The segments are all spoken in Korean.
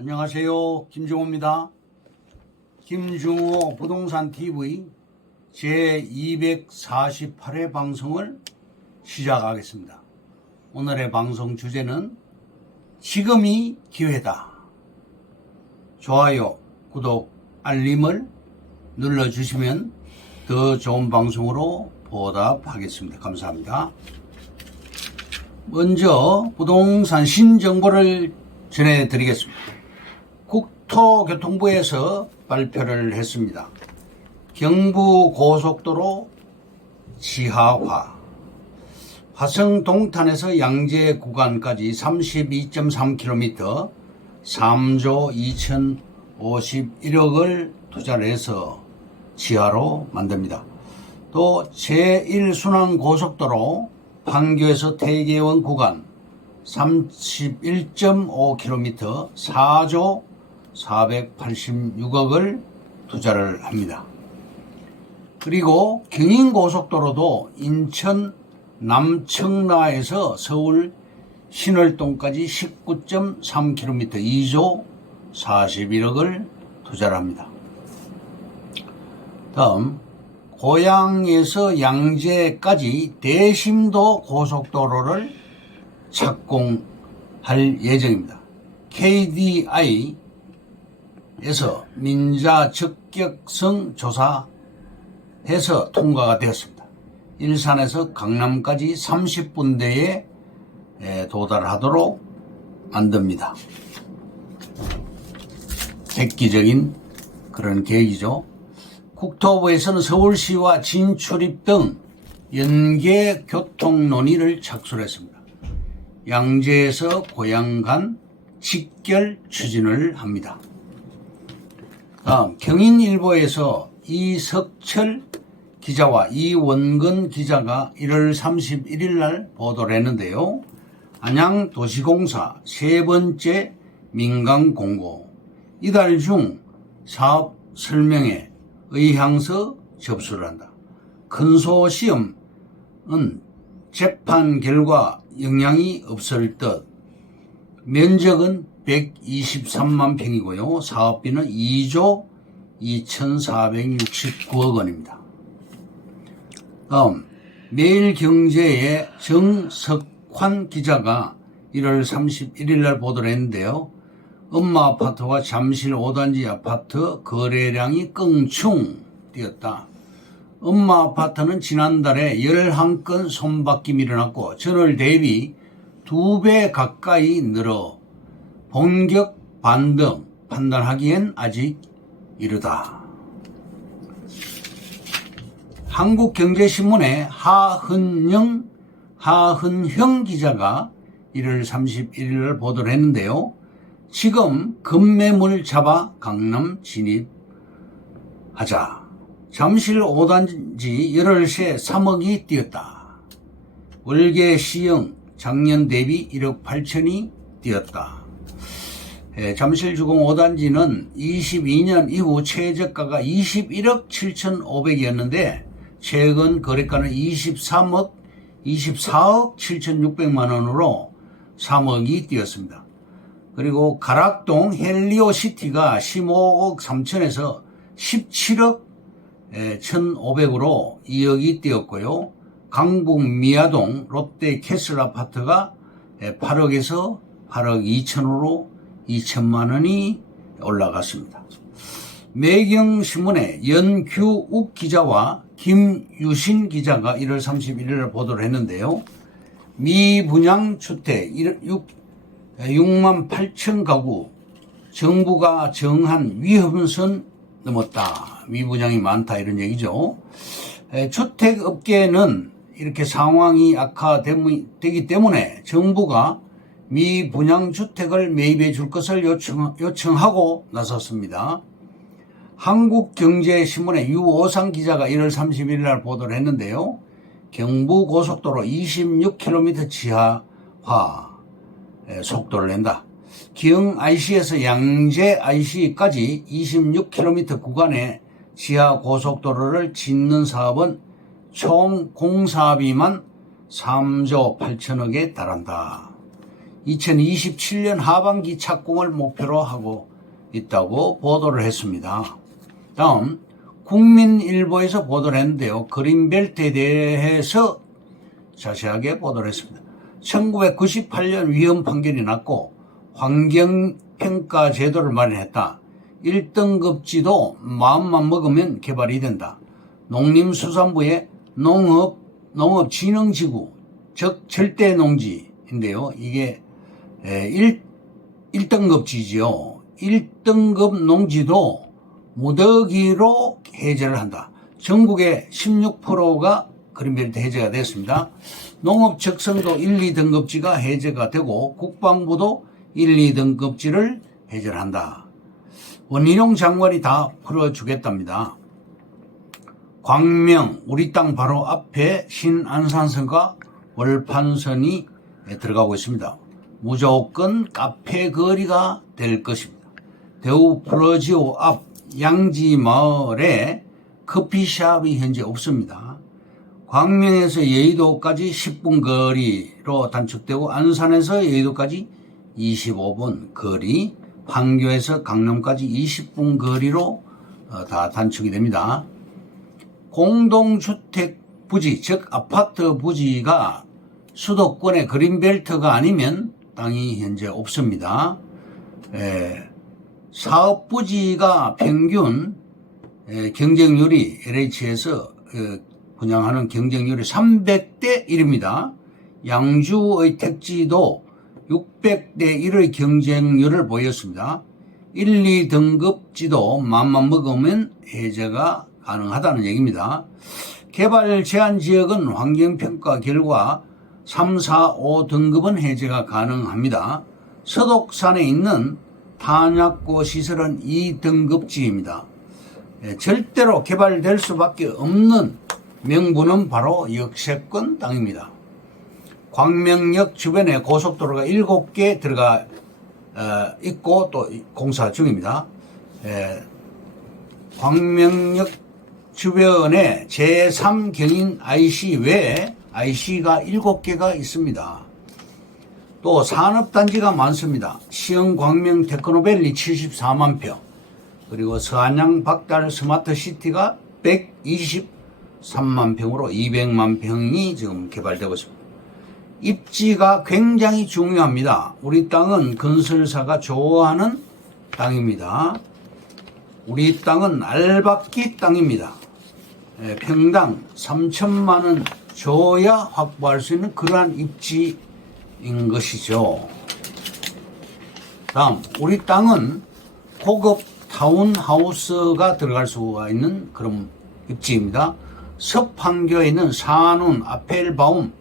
안녕하세요. 김중호입니다. 김중호 부동산 TV 제248회 방송을 시작하겠습니다. 오늘의 방송 주제는 지금이 기회다. 좋아요, 구독, 알림을 눌러주시면 더 좋은 방송으로 보답하겠습니다. 감사합니다. 먼저 부동산 신정보를 전해드리겠습니다. 국토교통부에서 발표를 했습니다. 경부고속도로 지하화, 화성 동탄에서 양재 구간까지 32.3km 3조 2051억을 투자를 해서 지하로 만듭니다. 또 제1순환고속도로 판교에서 태계원 구간 31.5km 4조 486억을 투자를 합니다. 그리고 경인고속도로도 인천 남청라에서 서울 신월동까지 19.3km 2조 41억을 투자를 합니다. 다음 고양에서 양재까지 대심도 고속도로를 착공할 예정입니다. KDI에서 민자 적격성 조사해서 통과가 되었습니다. 일산에서 강남까지 30분대에 도달하도록 만듭니다. 획기적인 그런 계획이죠. 국토부에서는 서울시와 진출입 등 연계 교통 논의를 착수했습니다. 양재에서 고양 간 직결 추진을 합니다. 다음 경인일보에서 이석철 기자와 이원근 기자가 1월 31일 날 보도를 했는데요. 안양도시공사 세 번째 민간 공고, 이달 중 사업 설명회 의향서 접수를 한다. 컨소시엄은 재판 결과 영향이 없을 듯. 면적은 123만 평이고요. 사업비는 2조 2469억 원입니다. 다음 매일경제의 정석환 기자가 1월 31일 날 보도를 했는데요. 엄마 아파트와 잠실 5단지 아파트 거래량이 껑충 뛰었다. 엄마 아파트는 지난달에 11건 손바뀜이 일어났고 전월 대비 2배 가까이 늘어 본격 반등 판단하기엔 아직 이르다. 한국경제신문의 하흔형 기자가 1월 31일 보도를 했는데요. 지금 급매물 잡아 강남 진입하자. 잠실 5단지 8세 3억이 뛰었다. 월계 시형 작년 대비 1억 8천이 뛰었다. 잠실 주공 5단지는 22년 이후 최저가가 21억 7,500이었는데 최근 거래가는 24억 7,600만 원으로 3억이 뛰었습니다. 그리고 가락동 헬리오시티가 15억 3천에서 17억 1,500으로 2억이 뛰었고요. 강북 미아동 롯데 캐슬 아파트가 8억에서 8억 2천으로 2천만 원이 올라갔습니다. 매경신문의 연규욱 기자와 김유신 기자가 1월 31일 보도를 했는데요. 미분양 주택 6만 8천 가구 정부가 정한 위험선 넘었다. 미분양이 많다 이런 얘기죠. 주택업계는 이렇게 상황이 악화되기 때문에 정부가 미분양 주택을 매입해 줄 것을 요청하고 나섰습니다. 한국경제신문의 유오상 기자가 1월 31일 날 보도를 했는데요. 경부고속도로 26km 지하화 속도를 낸다. 기흥 IC에서 양재 IC까지 26km 구간의 지하 고속도로를 짓는 사업은 총 공사비만 3조 8천억에 달한다. 2027년 하반기 착공을 목표로 하고 있다고 보도를 했습니다. 다음 국민일보에서 보도를 했는데요. 그린벨트에 대해서 자세하게 보도를 했습니다. 1998년 위헌 판결이 났고 환경평가 제도를 마련했다. 1등급지도 마음만 먹으면 개발이 된다. 농림수산부의 농업진흥지구, 즉 절대농지인데요. 이게 1등급지지요. 1등급 농지도 무더기로 해제를 한다. 전국의 16%가 그린벨트 해제가 됐습니다. 농업 적성도 1, 2등급지가 해제가 되고 국방부도 1, 2등급지를 해제를 한다. 원희룡 장관이 다 풀어주겠답니다. 광명 우리 땅 바로 앞에 신안산선과 월판선이 들어가고 있습니다. 무조건 카페 거리가 될 것입니다. 대우 플러지오 앞 양지마을에 커피숍이 현재 없습니다. 광명에서 여의도까지 10분 거리로 단축되고 안산에서 여의도까지 25분 거리, 판교에서 강남까지 20분 거리로 다 단축이 됩니다. 공동주택 부지, 즉 아파트 부지가 수도권의 그린벨트가 아니면 땅이 현재 없습니다. 사업 부지가 평균 경쟁률이 LH에서 분양하는 경쟁률이 300대 1입니다. 양주의 택지도 600대 1의 경쟁률을 보였습니다. 1, 2등급지도 맘만 먹으면 해제가 가능하다는 얘기입니다. 개발 제한 지역은 환경평가 결과 3, 4, 5등급은 해제가 가능합니다. 서독산에 있는 탄약고 시설은 2등급지입니다. 절대로 개발될 수밖에 없는 명분은 바로 역세권 땅입니다. 광명역 주변에 고속도로가 7개 들어가 있고 또 공사 중입니다. 광명역 주변에 제3경인 IC 외에 IC가 7개가 있습니다. 또 산업단지가 많습니다. 시흥 광명 테크노밸리 74만 평, 그리고 서안양 박달 스마트시티가 123만 평으로 200만 평이 지금 개발되고 있습니다. 입지가 굉장히 중요합니다. 우리 땅은 건설사가 좋아하는 땅입니다. 우리 땅은 알박기 땅입니다. 평당 3천만 원 줘야 확보할 수 있는 그러한 입지인 것이죠. 다음, 우리 땅은 고급 타운하우스가 들어갈 수가 있는 그런 입지입니다. 서판교에 있는 산운 아펠바움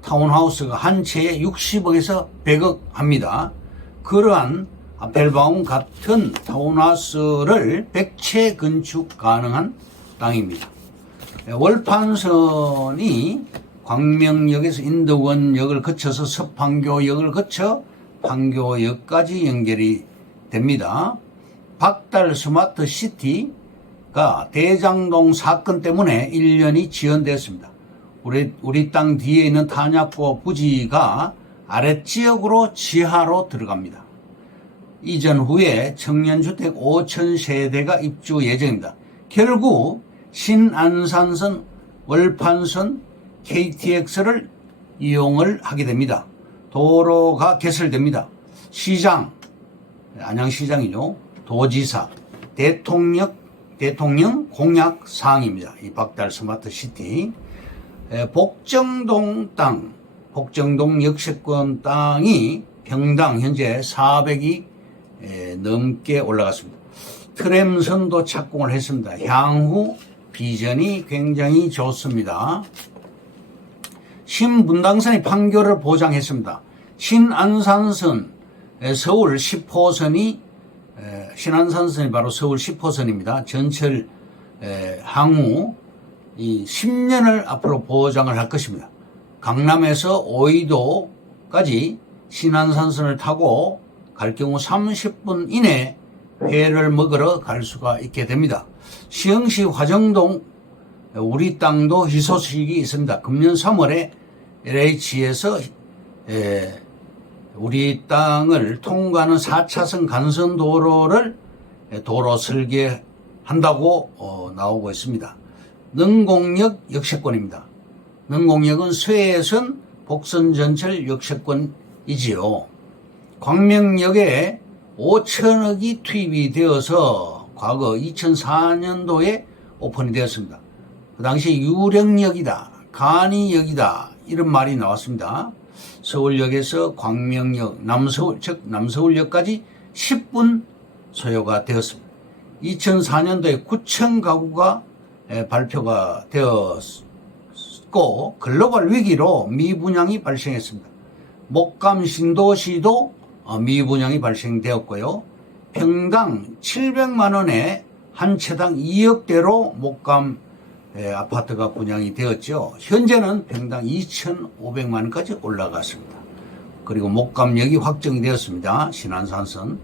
타운하우스가 한 채에 60억에서 100억 합니다. 그러한 아펠바움 같은 타운하우스를 100채 건축 가능한 땅입니다. 월판선이 광명역에서 인덕원역을 거쳐서 서판교역을 거쳐 판교역까지 연결이 됩니다. 박달 스마트시티가 대장동 사건 때문에 1년이 지연됐습니다. 우리 땅 뒤에 있는 탄약고 부지가 아랫지역으로 지하로 들어갑니다. 이전 후에 청년주택 5,000세대가 입주 예정입니다. 결국 신안산선, 월판선, KTX를 이용을 하게 됩니다. 도로가 개설됩니다. 시장, 안양시장이죠. 도지사, 대통령 공약 사항입니다. 이 박달 스마트시티. 복정동 땅, 복정동 역세권 땅이 평당 현재 400이 넘게 올라갔습니다. 트램선도 착공을 했습니다. 향후 비전이 굉장히 좋습니다. 신분당선이 판교를 보장했습니다. 신안산선, 서울 10호선이 신안산선이 바로 서울 10호선입니다. 전철 항우 이 10년을 앞으로 보장을 할 것입니다. 강남에서 오이도까지 신안산선을 타고 갈 경우 30분 이내 회를 먹으러 갈 수가 있게 됩니다. 시흥시 화정동 우리 땅도 희소식이 있습니다. 금년 3월에 LH에서 우리 땅을 통과하는 4차선 간선 도로를 도로 설계한다고 나오고 있습니다. 능곡역 역세권입니다. 능곡역은 서해선 복선전철 역세권이지요. 광명역에 5천억이 투입이 되어서 과거 2004년도에 오픈이 되었습니다. 그 당시 유령역이다, 간이역이다 이런 말이 나왔습니다. 서울역에서 광명역, 남서울, 즉 남서울역까지 10분 소요가 되었습니다. 2004년도에 9천 가구가 발표가 되었고 글로벌 위기로 미분양이 발생했습니다. 목감 신도시도 미분양이 발생되었고요. 평당 700만 원에 한 채당 2억대로 목감 아파트가 분양이 되었죠. 현재는 평당 2,500만 원까지 올라갔습니다. 그리고 목감역이 확정이 되었습니다. 신안산선.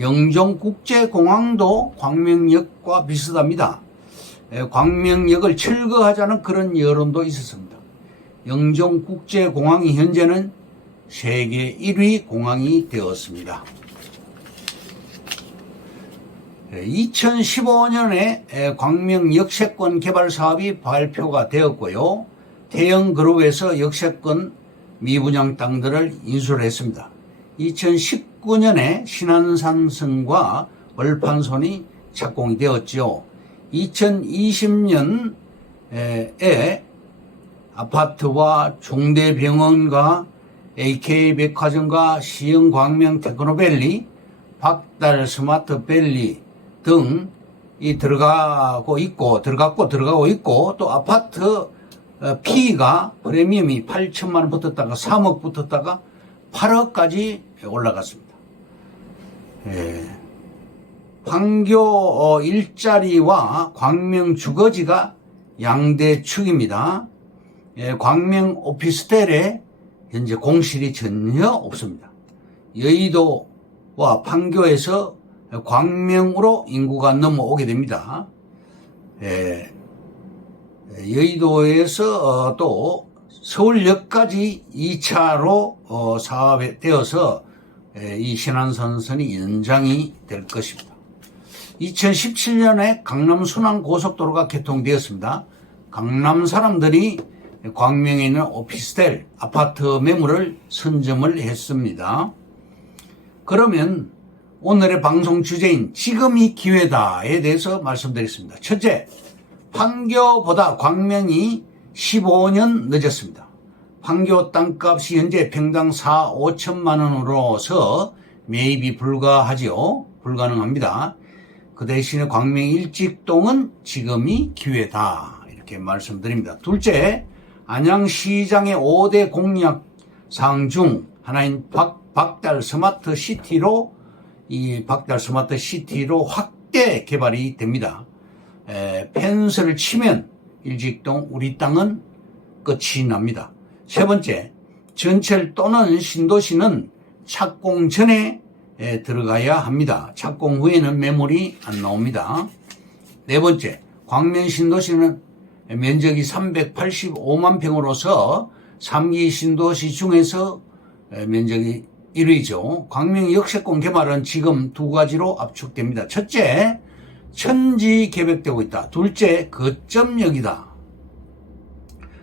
영종국제공항도 광명역과 비슷합니다. 광명역을 철거하자는 그런 여론도 있었습니다. 영종국제공항이 현재는 세계 1위 공항이 되었습니다. 2015년에 광명 역세권 개발 사업이 발표가 되었고요. 대형그룹에서 역세권 미분양 땅들을 인수를 했습니다. 2019년에 신안산선과 월판선이 착공이 되었죠. 2020년에 아파트와 중대병원과 AK백화점과 시흥광명 테크노밸리, 박달 스마트밸리 등이 들어가고 있고 또 아파트 P가 프리미엄이 8천만 원 붙었다가 3억 붙었다가 8억까지 올라갔습니다. 판교 일자리와 광명 주거지가 양대축입니다. 광명 오피스텔에 현재 공실이 전혀 없습니다. 여의도와 판교에서 광명으로 인구가 넘어오게 됩니다. 여의도에서 또 서울역까지 2차로 사업이 되어서 이 신안선선이 연장이 될 것입니다. 2017년에 강남 순환 고속도로가 개통되었습니다. 강남 사람들이 광명에 있는 오피스텔, 아파트 매물을 선점을 했습니다. 그러면 오늘의 방송 주제인 지금이 기회다에 대해서 말씀드리겠습니다. 첫째, 판교보다 광명이 15년 늦었습니다. 판교 땅값이 현재 평당 4, 5천만 원으로서 매입이 불가능합니다. 그 대신에 광명 일직동은 지금이 기회다 이렇게 말씀드립니다. 둘째, 안양시장의 5대 공약 사항 중 하나인 박달 스마트 시티로 확대 개발이 됩니다. 펜스를 치면 일직동 우리 땅은 끝이 납니다. 세 번째, 전철 또는 신도시는 착공 전에 들어가야 합니다. 착공 후에는 매물이 안 나옵니다. 네 번째, 광명 신도시는 면적이 385만 평으로서 3기 신도시 중에서 면적이 1위죠. 광명 역세권 개발은 지금 두 가지로 압축됩니다. 첫째, 천지 계획되고 있다. 둘째, 거점역이다.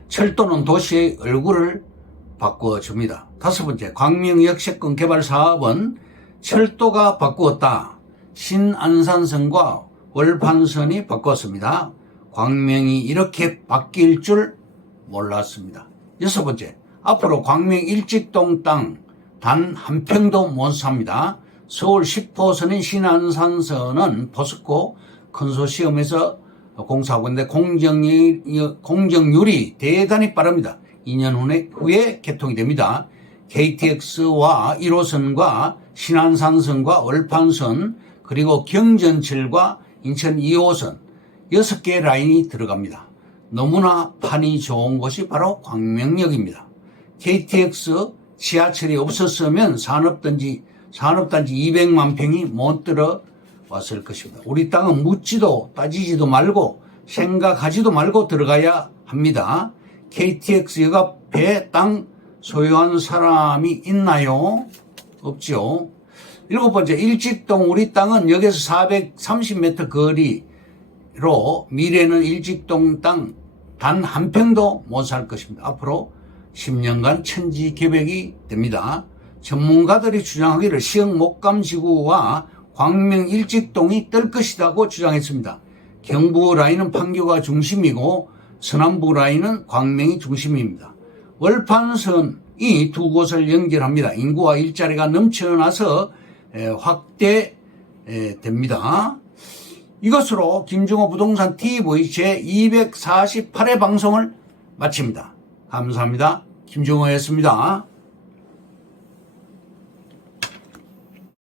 철도는 도시의 얼굴을 바꿔줍니다. 다섯 번째, 광명 역세권 개발 사업은 철도가 바꾸었다. 신안산선과 월판선이 바꿨습니다. 광명이 이렇게 바뀔 줄 몰랐습니다. 여섯 번째, 앞으로 광명 일직동 땅 단 한 평도 못 삽니다. 서울 10호선인 신안산선은 포스코 컨소시엄에서 공사하고 있는데 공정률이 대단히 빠릅니다. 2년 후에 개통이 됩니다. KTX와 1호선과 신안산선과 월판선 그리고 경전철과 인천 2호선 6개 라인이 들어갑니다. 너무나 판이 좋은 곳이 바로 광명역입니다. KTX 지하철이 없었으면 산업단지 200만 평이 못 들어왔을 것입니다. 우리 땅은 묻지도 따지지도 말고 생각하지도 말고 들어가야 합니다. KTX 역 앞에 땅 소유한 사람이 있나요? 없죠. 7번째, 일직동 우리 땅은 여기서 430m 거리로 미래는 일직동 땅 단 한 평도 못 살 것입니다. 앞으로 10년간 천지개벽이 됩니다. 전문가들이 주장하기를 시흥 목감지구와 광명 일직동이 뜰 것이라고 주장했습니다. 경부 라인은 판교가 중심이고 서남부 라인은 광명이 중심입니다. 월판선이 두 곳을 연결합니다. 인구와 일자리가 넘쳐나서 확대됩니다. 이것으로 김종호 부동산 TV 제248회 방송을 마칩니다. 감사합니다. 김종호였습니다.